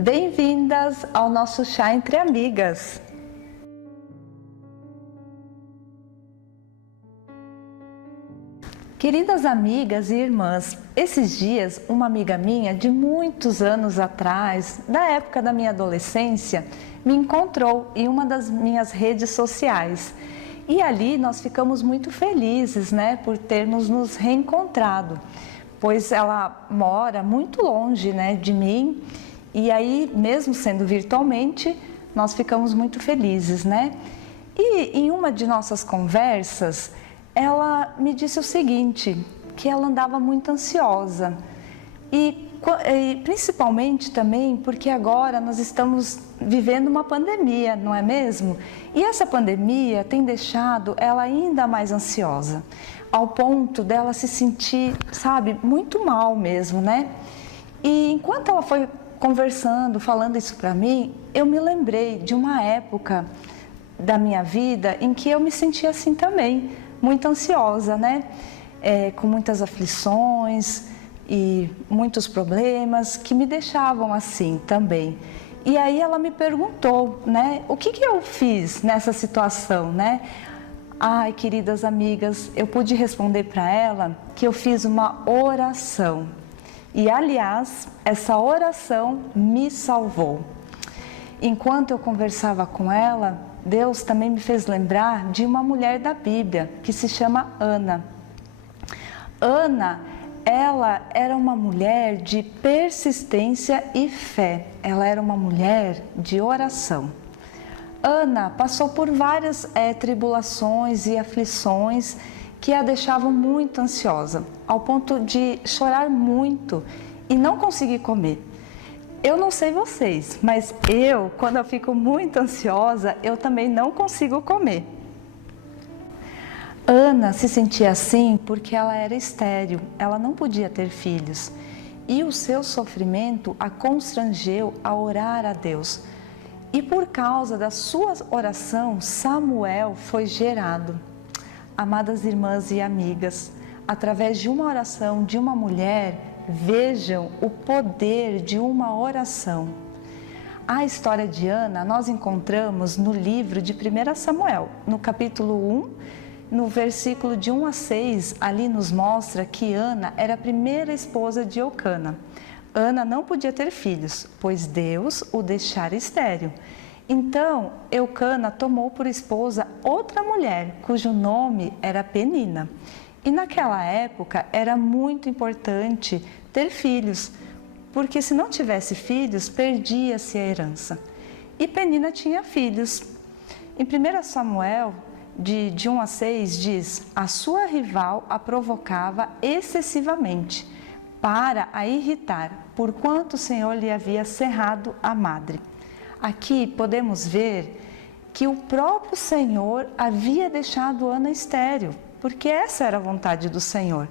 Bem-vindas ao nosso Chá Entre Amigas. Queridas amigas e irmãs, esses dias uma amiga minha de muitos anos atrás, da época da minha adolescência, me encontrou em uma das minhas redes sociais. E ali nós ficamos muito felizes, por termos nos reencontrado, pois ela mora muito longe, de mim. E aí, mesmo sendo virtualmente, nós ficamos muito felizes, E em uma de nossas conversas, ela me disse o seguinte, que ela andava muito ansiosa. E principalmente também porque agora nós estamos vivendo uma pandemia, não é mesmo? E essa pandemia tem deixado ela ainda mais ansiosa, ao ponto dela se sentir, muito mal mesmo, E enquanto ela foi conversando, falando isso para mim, eu me lembrei de uma época da minha vida em que eu me sentia assim também, muito ansiosa, com muitas aflições e muitos problemas que me deixavam assim também. E aí ela me perguntou, o que eu fiz nessa situação, Ai, queridas amigas, eu pude responder para ela que eu fiz uma oração. E, aliás, essa oração me salvou. Enquanto eu conversava com ela, Deus também me fez lembrar de uma mulher da Bíblia, que se chama Ana. Ana, ela era uma mulher de persistência e fé. Ela era uma mulher de oração. Ana passou por várias tribulações e aflições que a deixavam muito ansiosa, ao ponto de chorar muito e não conseguir comer. Eu não sei vocês, mas quando eu fico muito ansiosa, eu também não consigo comer. Ana se sentia assim porque ela era estéril, ela não podia ter filhos. E o seu sofrimento a constrangeu a orar a Deus. E por causa da sua oração, Samuel foi gerado. Amadas irmãs e amigas, através de uma oração de uma mulher, vejam o poder de uma oração. A história de Ana nós encontramos no livro de 1 Samuel, no capítulo 1, no versículo de 1 a 6, ali nos mostra que Ana era a primeira esposa de Eucana. Ana não podia ter filhos, pois Deus o deixara estéril. Então, Eucana tomou por esposa outra mulher, cujo nome era Penina. E naquela época era muito importante ter filhos, porque se não tivesse filhos, perdia-se a herança. E Penina tinha filhos. Em 1 Samuel, de 1 a 6, diz: a sua rival a provocava excessivamente, para a irritar, porquanto o Senhor lhe havia cerrado a madre. Aqui podemos ver que o próprio Senhor havia deixado Ana estéril, porque essa era a vontade do Senhor.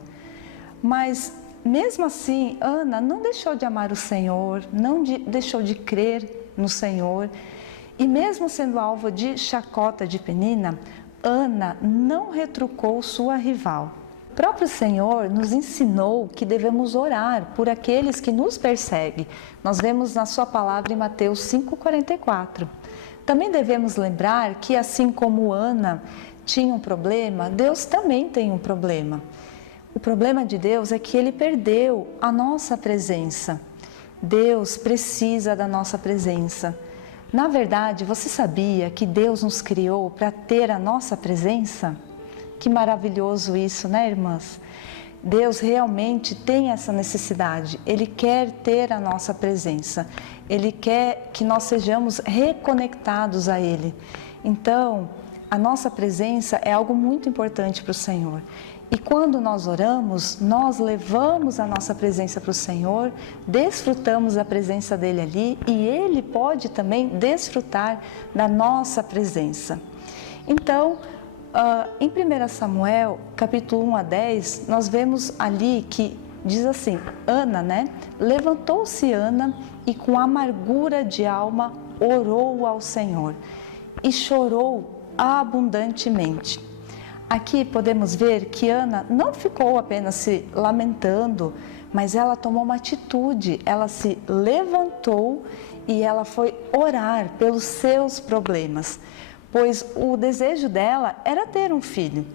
Mas, mesmo assim, Ana não deixou de amar o Senhor, não deixou de crer no Senhor. E mesmo sendo alvo de chacota de Penina, Ana não retrucou sua rival. O próprio Senhor nos ensinou que devemos orar por aqueles que nos perseguem. Nós vemos na sua palavra em Mateus 5,44. Também devemos lembrar que assim como Ana tinha um problema, Deus também tem um problema. O problema de Deus é que Ele perdeu a nossa presença. Deus precisa da nossa presença. Na verdade, você sabia que Deus nos criou para ter a nossa presença? Que maravilhoso isso, irmãs? Deus realmente tem essa necessidade, Ele quer ter a nossa presença, Ele quer que nós sejamos reconectados a Ele. Então, a nossa presença é algo muito importante para o Senhor. E quando nós oramos, nós levamos a nossa presença para o Senhor, desfrutamos da presença dEle ali e Ele pode também desfrutar da nossa presença. Então, em 1 Samuel, capítulo 1 a 10, nós vemos ali que diz assim, Ana, levantou-se Ana e com amargura de alma orou ao Senhor e chorou abundantemente. Aqui podemos ver que Ana não ficou apenas se lamentando, mas ela tomou uma atitude, ela se levantou e ela foi orar pelos seus problemas, pois o desejo dela era ter um filho.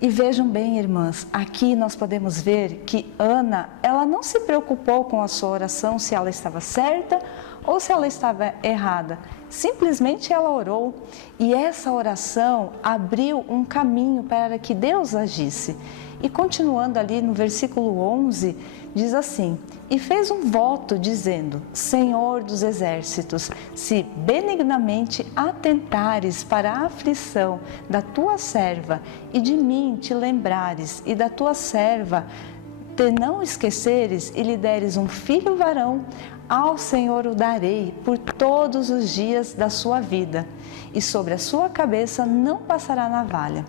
E vejam bem, irmãs, aqui nós podemos ver que Ana, ela não se preocupou com a sua oração, se ela estava certa ou se ela estava errada. Simplesmente ela orou e essa oração abriu um caminho para que Deus agisse. E continuando ali no versículo 11, diz assim: e fez um voto dizendo: Senhor dos exércitos, se benignamente atentares para a aflição da tua serva e de mim te lembrares e da tua serva te não esqueceres e lhe deres um filho varão, ao Senhor o darei por todos os dias da sua vida, e sobre a sua cabeça não passará navalha.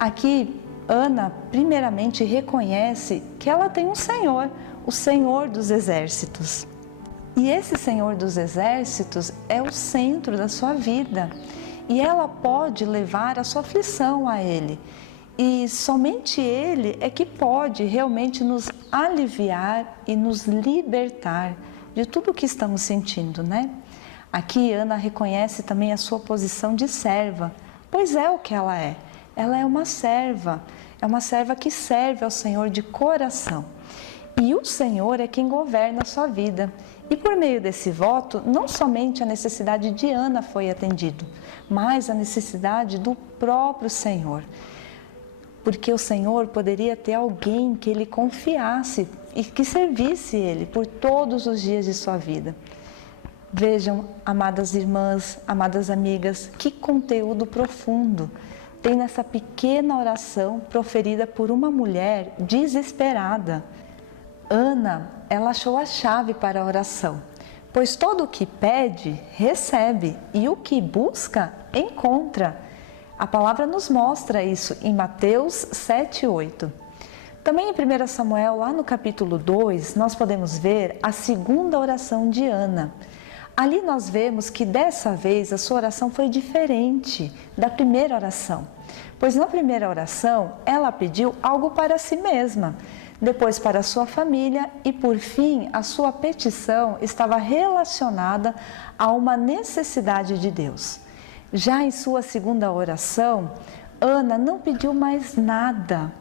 Aqui, Ana primeiramente reconhece que ela tem um Senhor, o Senhor dos exércitos. E esse Senhor dos exércitos é o centro da sua vida, e ela pode levar a sua aflição a Ele. E somente Ele é que pode realmente nos aliviar e nos libertar de tudo o que estamos sentindo, né? Aqui Ana reconhece também a sua posição de serva, pois é o que ela é. Ela é uma serva que serve ao Senhor de coração. E o Senhor é quem governa a sua vida. E por meio desse voto, não somente a necessidade de Ana foi atendida, mas a necessidade do próprio Senhor. Porque o Senhor poderia ter alguém que Ele confiasse e que servisse Ele por todos os dias de sua vida. Vejam, amadas irmãs, amadas amigas, que conteúdo profundo tem nessa pequena oração proferida por uma mulher desesperada. Ana, ela achou a chave para a oração, pois todo o que pede, recebe, e o que busca, encontra. A palavra nos mostra isso em Mateus 7:8. Também em 1 Samuel, lá no capítulo 2, nós podemos ver a segunda oração de Ana. Ali nós vemos que dessa vez a sua oração foi diferente da primeira oração, pois na primeira oração ela pediu algo para si mesma, depois para a sua família e por fim a sua petição estava relacionada a uma necessidade de Deus. Já em sua segunda oração, Ana não pediu mais nada,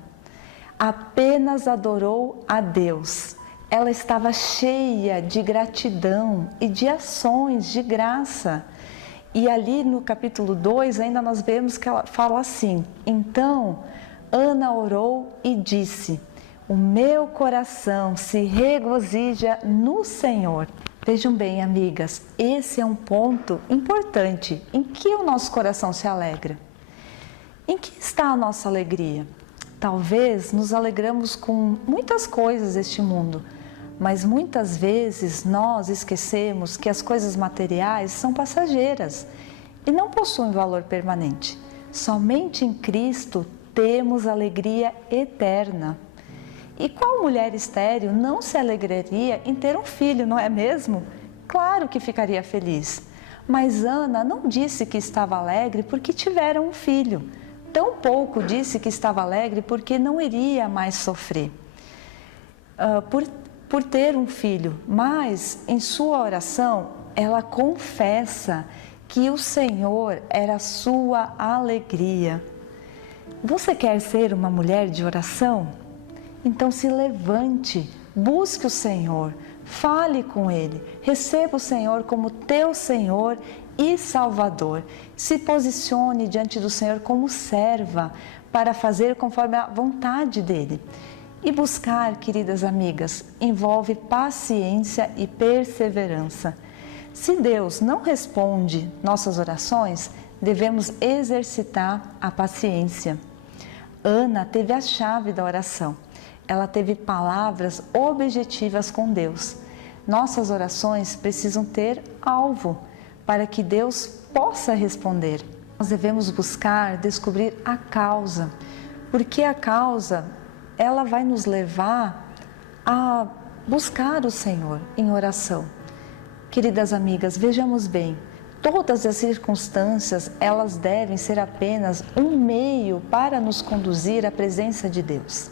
apenas adorou a Deus. Ela estava cheia de gratidão e de ações de graça. E ali no capítulo 2 ainda nós vemos que ela fala assim: então Ana orou e disse: o meu coração se regozija no Senhor. Vejam bem, amigas, esse é um ponto importante. Em que o nosso coração se alegra? Em que está a nossa alegria? Talvez nos alegramos com muitas coisas deste mundo, mas muitas vezes nós esquecemos que as coisas materiais são passageiras e não possuem valor permanente. Somente em Cristo temos alegria eterna. E qual mulher estéril não se alegraria em ter um filho, não é mesmo? Claro que ficaria feliz. Mas Ana não disse que estava alegre porque tivera um filho. Tampouco disse que estava alegre porque não iria mais sofrer por ter um filho. Mas em sua oração, ela confessa que o Senhor era a sua alegria. Você quer ser uma mulher de oração? Então se levante, busque o Senhor, fale com Ele, receba o Senhor como teu Senhor e Salvador. Se posicione diante do Senhor como serva para fazer conforme a vontade dEle. E buscar, queridas amigas, envolve paciência e perseverança. Se Deus não responde nossas orações, devemos exercitar a paciência. Ana teve a chave da oração. Ela teve palavras objetivas com Deus. Nossas orações precisam ter alvo para que Deus possa responder. Nós devemos buscar descobrir a causa, porque a causa ela vai nos levar a buscar o Senhor em oração. Queridas amigas, vejamos bem, Todas as circunstâncias, elas devem ser apenas um meio para nos conduzir à presença de Deus.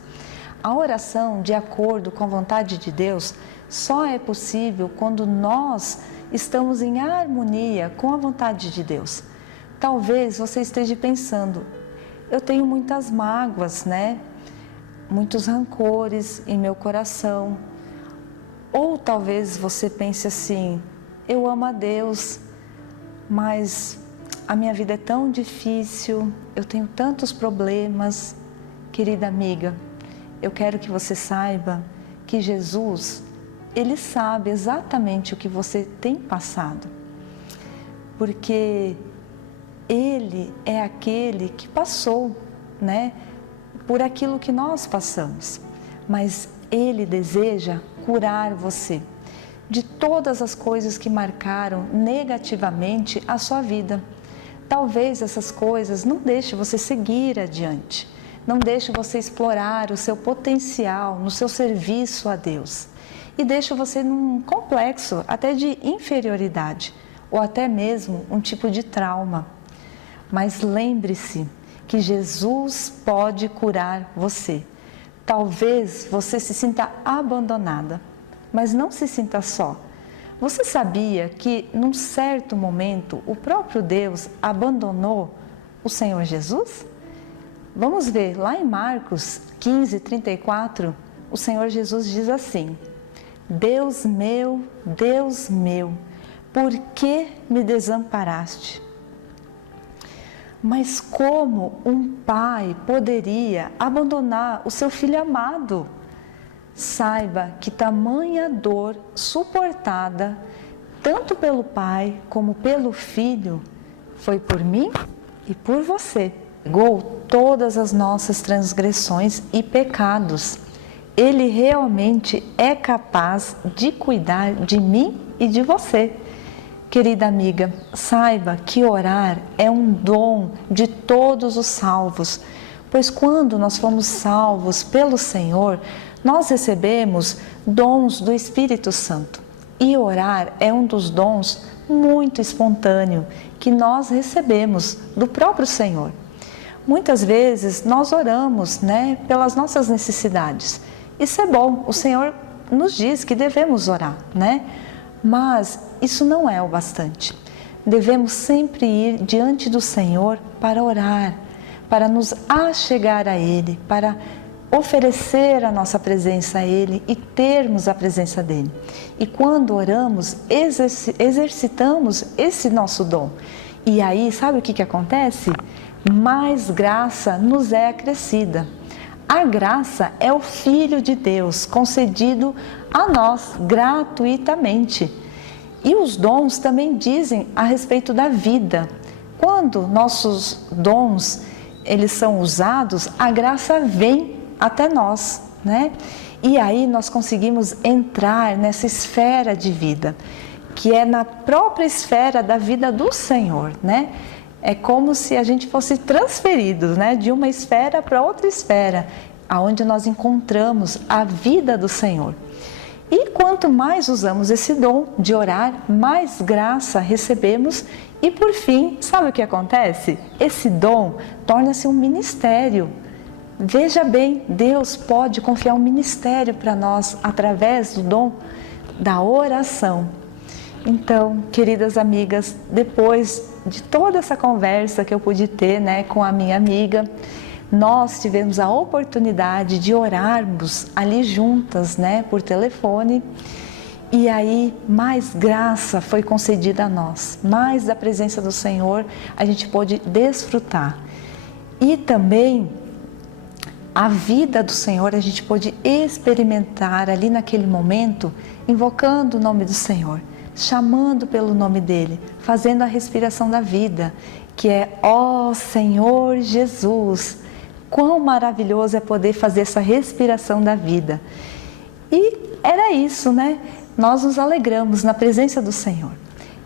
A oração, de acordo com a vontade de Deus, só é possível quando nós estamos em harmonia com a vontade de Deus. Talvez você esteja pensando, eu tenho muitas mágoas, né? Muitos rancores em meu coração. Ou talvez você pense assim, eu amo a Deus, mas a minha vida é tão difícil, eu tenho tantos problemas. Querida amiga, eu quero que você saiba que Jesus, Ele sabe exatamente o que você tem passado. Porque Ele é aquele que passou, né, por aquilo que nós passamos. Mas Ele deseja curar você de todas as coisas que marcaram negativamente a sua vida. Talvez essas coisas não deixem você seguir adiante. Não deixe você explorar o seu potencial no seu serviço a Deus. E deixe você num complexo até de inferioridade, ou até mesmo um tipo de trauma. Mas lembre-se que Jesus pode curar você. Talvez você se sinta abandonada, mas não se sinta só. Você sabia que num certo momento o próprio Deus abandonou o Senhor Jesus? Vamos ver, lá em Marcos 15:34, o Senhor Jesus diz assim: Deus meu, por que me desamparaste? Mas como um pai poderia abandonar o seu filho amado? Saiba que tamanha dor suportada, tanto pelo pai como pelo filho, foi por mim e por você. Pegou todas as nossas transgressões e pecados. Ele realmente é capaz de cuidar de mim e de você. Querida amiga, saiba que orar é um dom de todos os salvos, pois quando nós fomos salvos pelo Senhor, nós recebemos dons do Espírito Santo. E orar é um dos dons muito espontâneo que nós recebemos do próprio Senhor. Muitas vezes nós oramos, né, pelas nossas necessidades. Isso é bom, o Senhor nos diz que devemos orar, né? Mas isso não é o bastante. Devemos sempre ir diante do Senhor para orar, para nos achegar a Ele, para oferecer a nossa presença a Ele e termos a presença dEle. E quando oramos, exercitamos esse nosso dom. E aí, sabe o que acontece? Mais graça nos é acrescida. A graça é o Filho de Deus concedido a nós gratuitamente. E os dons também dizem a respeito da vida. Quando nossos dons eles são usados, a graça vem até nós, né? E aí nós conseguimos entrar nessa esfera de vida, que é na própria esfera da vida do Senhor, né? É como se a gente fosse transferido, né, de uma esfera para outra esfera, aonde nós encontramos a vida do Senhor. E quanto mais usamos esse dom de orar, mais graça recebemos e por fim, sabe o que acontece? Esse dom torna-se um ministério. Veja bem, Deus pode confiar um ministério para nós através do dom da oração. Então, queridas amigas, depois de toda essa conversa que eu pude ter, né, com a minha amiga, nós tivemos a oportunidade de orarmos ali juntas, né, por telefone. E aí, mais graça foi concedida a nós, mais da presença do Senhor a gente pôde desfrutar. E também a vida do Senhor a gente pôde experimentar ali naquele momento, invocando o nome do Senhor, chamando pelo nome dele, fazendo a respiração da vida, que é ó Senhor Jesus. Quão maravilhoso é poder fazer essa respiração da vida. E era isso, né? Nós nos alegramos na presença do Senhor.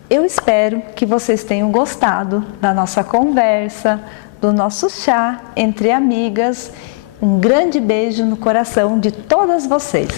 Eu espero que vocês tenham gostado da nossa conversa, do nosso chá entre amigas. Um grande beijo no coração de todas vocês.